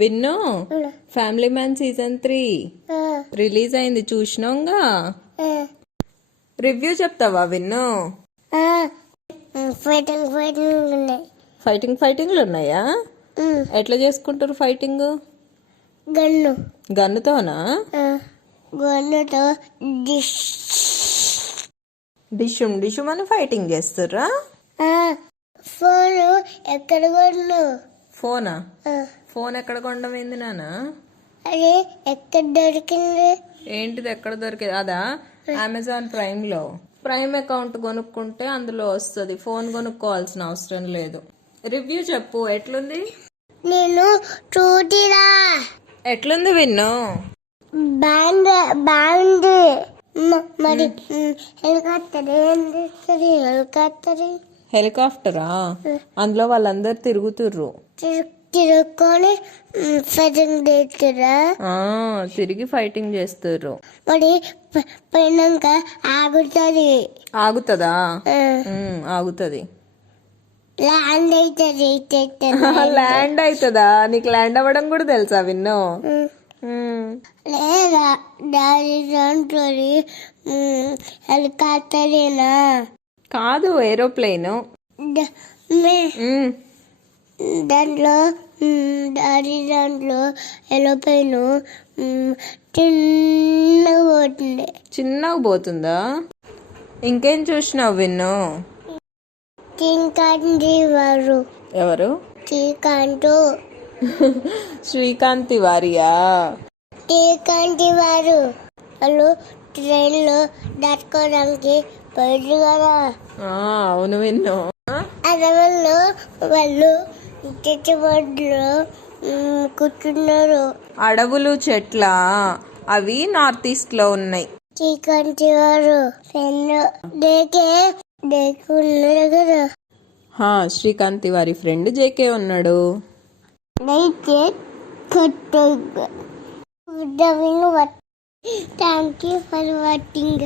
విన్ను family man season 3 release అయింది, చూసినాంగా. Review చెప్తావా విన్ను? ఫైటింగ్లు ఉన్నాయా? ఎట్లా చేసుకుంటారు ఫైటింగ్? గన్నుతోనా? గన్నుతో డిషుమ్ అని ఫైటింగ్ చేస్తుర్రా? ఫోన్ ఎక్కడ కొను? ఫోన్ ఎక్కడ కొండమైంది నాన్న? అది ఎక్కడ దొరికింది? ఏంటిది ఎక్కడ దొరికేది? అదా అమెజాన్ ప్రైమ్ అకౌంట్ కొనుక్కుంటే అందులో వస్తుంది. ఫోన్ కొనుక్కోవాల్సిన అవసరం లేదు. రివ్యూ చెప్పు, ఎట్లుంది? నేను చూటిరా. ఎట్లుంది విన్ను? బాగుంది. మరి హెలికాప్టరా? అందులో వాళ్ళందరు తిరుగుతుర్రు. తిరుక్కొని ఫైటింగ్ చేస్తురా? తిరిగి ఫైటింగ్ చేస్తుర్రు. మరి పోయినాక ఆగుతుందా? ఆగుతుంది. ల్యాండ్ అవుతుంది. ల్యాండ్ అవుతుందా? నీకు ల్యాండ్ అవ్వడం కూడా తెలుసా విన్ను? లేదా దాంట్లో హెలికాప్టరేనా? కాదు, ఏరోప్లేన్. దాంట్లో ఏరోప్లేన్ చిన్నగా పోతుందా? ఇంకేం చూసినావు విన్ను? ఎవరు? శ్రీకాంత్ తివారియా? వాళ్ళు ట్రైన్ లో దాటుకోవడానికి పోయారు కదా. అవును విన్ను. వాళ్ళు చెట్టుబడిలో కూర్చున్నారు. అడవులు చెట్ల అవి నార్త్ ఈస్ట్ లో ఉన్నాయి. శ్రీకాంత్ వారు ఉన్నారు కదా. శ్రీకాంత్ వారి ఫ్రెండ్ జేకే ఉన్నాడు. Thank you for watching.